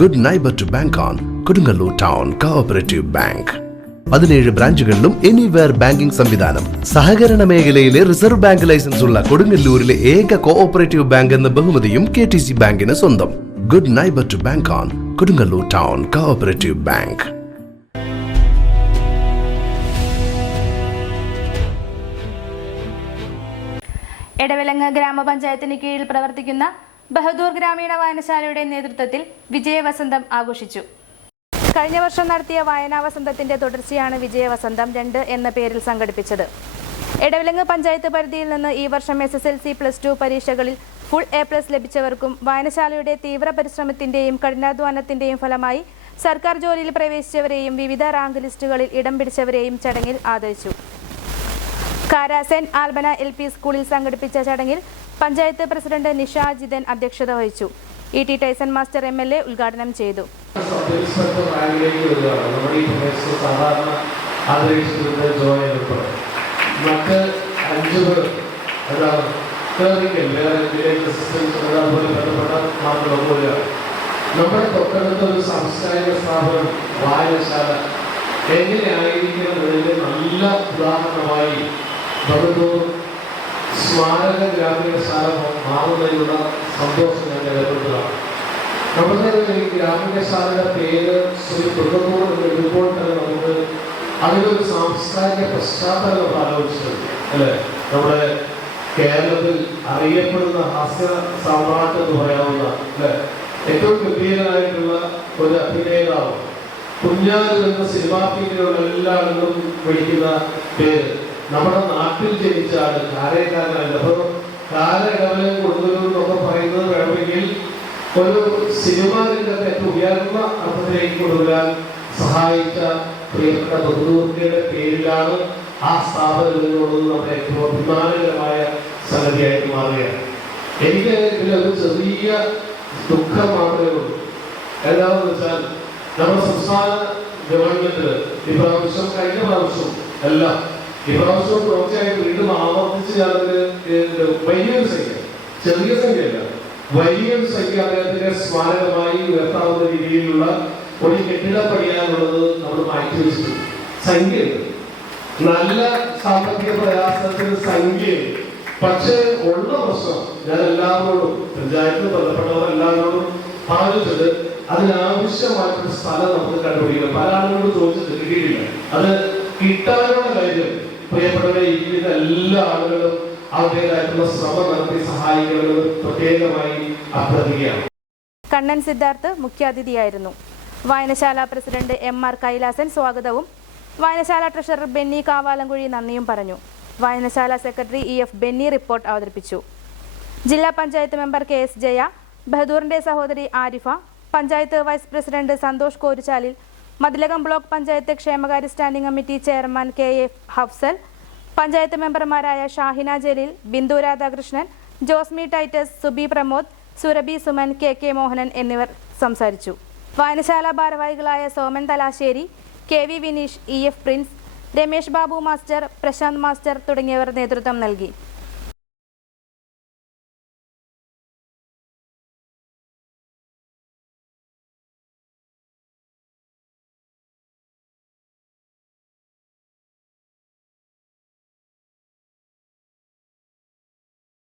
Good neighbour to bank on Kodungallur town cooperative bank. 17 ബ്രാഞ്ചുകളിലും anywhere banking സംവിധാനം. സഹകരണ മേഖലയിലെ റിസർവ് ബാങ്ക് ലൈസൻസ് ഉള്ള കൊടുങ്ങല്ലൂരിലെ ഏക കോഓപ്പറേറ്റീവ് ബാങ്ക് എന്ന ബഹുമതിയും KTC ബാങ്കിന് സ്വന്തം. Good neighbour to bank on Kodungallur town cooperative bank. Edavilangu ഗ്രാമപഞ്ചായത്തിന് കീഴിൽ പ്രവർത്തിക്കുന്ന ബഹദൂർ ഗ്രാമീണ വായനശാലയുടെ നേതൃത്വത്തിൽ വിജയവസന്തം ആഘോഷിച്ചു. കഴിഞ്ഞ വർഷം നടത്തിയ വായനാ വസന്തത്തിന്റെ തുടർച്ചയാണ് വിജയവസന്തം 2 എന്ന പേരിൽ സംഘടിപ്പിച്ചത്. എടവിലങ്ങ് പഞ്ചായത്ത് പരിധിയിൽ നിന്ന് ഈ വർഷം SSLC +2 പരീക്ഷകളിൽ ഫുൾ A+ ലഭിച്ചവർക്കും വായനശാലയുടെ തീവ്ര പരിശ്രമത്തിന്റെയും കഠിനാധ്വാനത്തിന്റെയും ഫലമായി സർക്കാർ ജോലിയിൽ പ്രവേശിച്ചവരെയും വിവിധ റാങ്ക് ലിസ്റ്റുകളിൽ ഇടം പിടിച്ചവരെയും ചടങ്ങിൽ ആദരിച്ചു. കാരാസെൻ ആൽബന LP സ്കൂളിൽ സംഘടിപ്പിച്ച ചടങ്ങിൽ പഞ്ചായത്ത് പ്രസിഡന്റ് നിഷ ജിതൻ അധ്യക്ഷത വഹിച്ചു. ET ടൈസൺ മാസ്റ്റർ MLA ഉദ്ഘാടനം ചെയ്തു. നമ്മുടെ തൊട്ടടുത്ത ഒരു സാംസ്കാരിക സ്ഥാപനം വായനശാല എങ്ങനെയായിരിക്കുന്നതിന്റെ നല്ല ഉദാഹരണമായി ബഹദൂർ സ്മാരക ഗ്രാമീണശാല മാറുന്നതിനുള്ള സന്തോഷം ഞാൻ രേഖപ്പെടുത്തുകയാണ്. നമ്മുടെ ഈ ഗ്രാമീണശാലയുടെ പേര് ശ്രീ ബഹദൂർ എന്ന് എഴുതുമ്പോൾ തന്നെ നമുക്ക് അതിനൊരു സാംസ്കാരിക പശ്ചാത്തലം ആലോചിച്ചിട്ടുണ്ട് അല്ലെ. നമ്മുടെ കേരളത്തിൽ അറിയപ്പെടുന്ന ഹാസ്യ സാമ്രാട്ട് എന്ന് പറയാവുന്ന അല്ലെ ഏറ്റവും ഗംഭീരനായിട്ടുള്ള ഒരു അഭിനേതാവ് കുഞ്ഞാൽ എന്ന സിനിമാ ഫീൽഡിലുള്ള എല്ലാവരും വിളിക്കുന്ന പേര് നമ്മുടെ നാട്ടിൽ ജനിച്ച ആള് കാരേക്കാരനല്ല. അപ്പൊ കാലകവലം കൊടുങ്ങല്ലൂർ എന്നൊക്കെ പറയുന്നത് വേണമെങ്കിൽ ഒരു സിനിമാ രംഗത്തെ ഏറ്റവും ഉയർന്ന അർത്ഥത്തിലേക്ക് കൊണ്ടുവരാൻ സഹായിച്ച പ്രിയപ്പെട്ട ബഹദൂറിന്റെ പേരിലാണ് ആ സ്ഥാപനങ്ങളോട് നമ്മുടെ ഏറ്റവും അഭിമാനകരമായ സംഗതിയായിട്ട് മാറുകയാണ്. എനിക്ക് ഇതിൽ ഒരു ചെറിയ ദുഃഖം മാത്രമേ ഉള്ളൂ. എന്താണെന്ന് വെച്ചാൽ നമ്മുടെ സംസ്ഥാന ഗവൺമെന്റ് ഇപ്രാവശ്യം കഴിഞ്ഞ പ്രാവശ്യം എല്ലാം ഇപ്രാവശ്യവും തുടർച്ചയായിട്ട് വീണ്ടും ആവർത്തിച്ച് വലിയൊരു സംഖ്യ, ചെറിയ സംഖ്യയല്ല, വലിയൊരു സംഖ്യ അദ്ദേഹത്തിന്റെ സ്മാരകമായി ഉയർത്താവുന്ന രീതിയിലുള്ള ഒരു കെട്ടിടം പണിയാനുള്ളത് നമ്മൾ മാറ്റിവെച്ചിട്ടുണ്ട്. സംഖ്യയുണ്ട്, നല്ല സാമ്പത്തിക പ്രയാസത്തിന് സംഖ്യയുണ്ട്. പക്ഷേ ഉള്ള പ്രശ്നം ഞാൻ എല്ലാവരോടും പഞ്ചായത്തിൽ ബന്ധപ്പെട്ടവർ എല്ലാവരോടും ആലോചിച്ചത് അതിനാവശ്യമായിട്ടൊരു സ്ഥലം നമുക്ക് കണ്ടുപിടിക്കണം. പല ആളുകളോട് ചോദിച്ചിട്ട് കിട്ടിയിട്ടില്ല. അത് കിട്ടാനുള്ള കാര്യം പ്രിയപ്പെട്ടവരെ ഇരിക്കുന്ന എല്ലാ ആളുകളും അവരുടേതായിട്ടുള്ള ശ്രമം നടത്തി സഹായിക്കണമെന്ന് പ്രത്യേകമായി അഭ്യർത്ഥിക്കുകയാണ്. കണ്ണൻ സിദ്ധാർത്ഥ് മുഖ്യാതിഥിയായിരുന്നു. വായനശാല പ്രസിഡന്റ് MR കൈലാസൻ സ്വാഗതവും വായനശാല ട്രഷറർ ബെന്നി കാവാലംകുഴി നന്ദിയും പറഞ്ഞു. വായനശാല സെക്രട്ടറി EF ബെന്നി റിപ്പോർട്ട് അവതരിപ്പിച്ചു. ജില്ലാ പഞ്ചായത്ത് മെമ്പർ KS ജയ, ബഹദൂറിന്റെ സഹോദരി Arifa, panchayat vice president Santhosh Koruchalil, Mathilakam block panchayat ക്ഷേമകാര്യ standing committee chairman KA Hafsal, panchayat മെമ്പർമാരായ ഷാഹിന ജലീൽ, ബിന്ദു രാധാകൃഷ്ണൻ, ജോസ്മി ടൈറ്റസ്, സുബി പ്രമോദ്, സുരഭി സുമൻ, KK മോഹനൻ എന്നിവർ സംസാരിച്ചു. വായനശാല ഭാരവാഹികളായ Soman Thalassery, KV Vineesh, EF Prince, Ramesh Babu master, Prashanth master തുടങ്ങിയവർ നേതൃത്വം നൽകി.